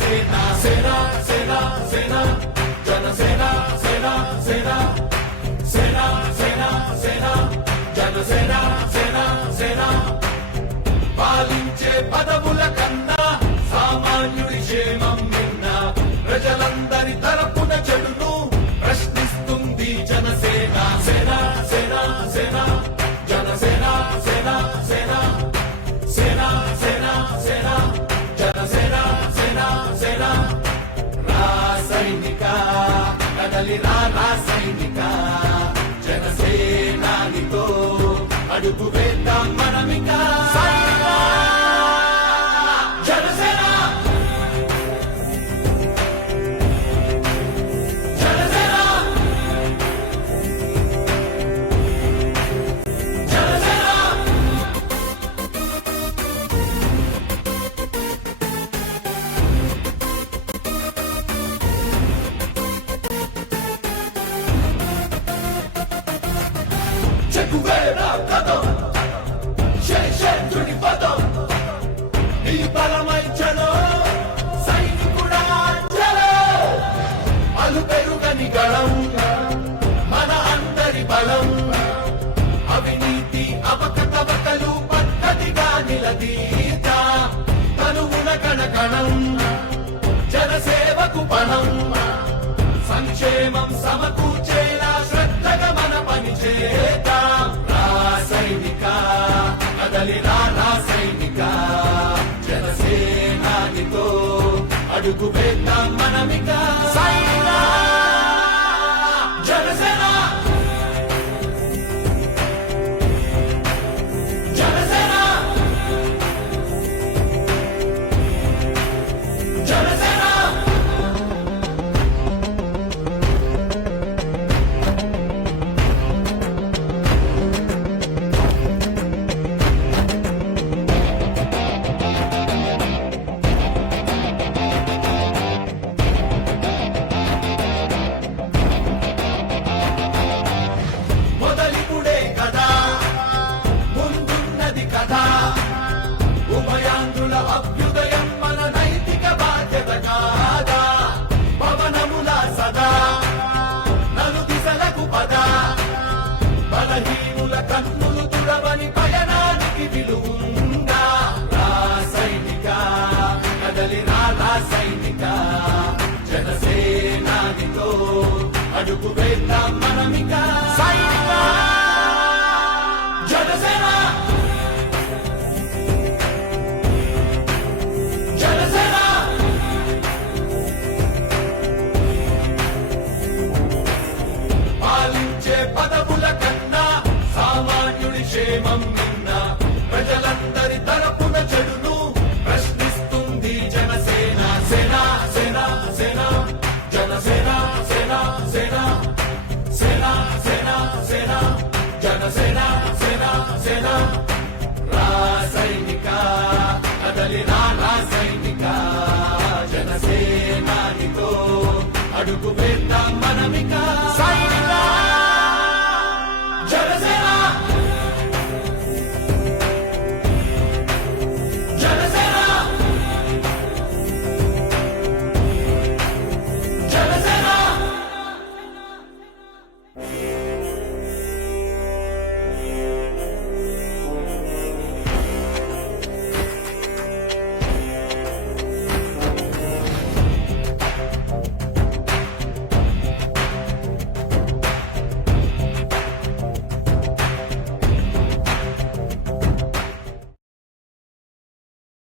జనసేన సేన సేన సేన జనసేన సేన సేన సేన సేన సేన జనసేన సేన సేన పాలించే పదవుల కన్నా సామాన్యుడి క్షేమం నిన్న ప్రజలందరి తరపున చెడును ప్రశ్నిస్తుంది జనసేన సేన సేన సేన జనసేన సేన సేన సేన సేన సేన జనసేన సేన సేన రాసైనిక కదలి రాసైనిక జనసేనానితో అడుగు వేద్దాం మనమిక చెక్కువేరా కదం శేషేంద్రుడి పదం నీ బలమై చలో సైనికుడా చలో అలు పెరుగని గళం మన అందరి బలం అవినీతి అవకతవకలు పద్ధతిగా నిలదీత తనువున కణకణం జనసేవకు పణం సంక్షేమం సమకూర్చేలా శ్రద్ధగా మన పని చేద్దాం రాసైనిక కదలి రాసైనిక జనసేనానితో అడుగు వేద్దాం మనమిక జనసేన జనసేన జనసేన ఉభయాంధ్రుల అభ్యుదయం మన నైతిక బాధ్యత కాదా పవనముల సదా నలు దిశలకు పద బలహీనుల కన్నులు తుడవని పయనానికి విలువుందా రాసైనిక కదలి రాసైనిక జనసేనానితో అడుగు వేద్దాం మనమిక సైనిక జనసేన పదవుల కన్నా సామాన్యుడి క్షేమం నిన్న ప్రజలందరి తరపున చెడును ప్రశ్నిస్తుంది జనసేన సేన సేన సేన జనసేన సేన సేన సేన సేన సేన జనసేన సేన సేన రాసైనిక కదలి రాసైనిక జనసేనానితో అడుగు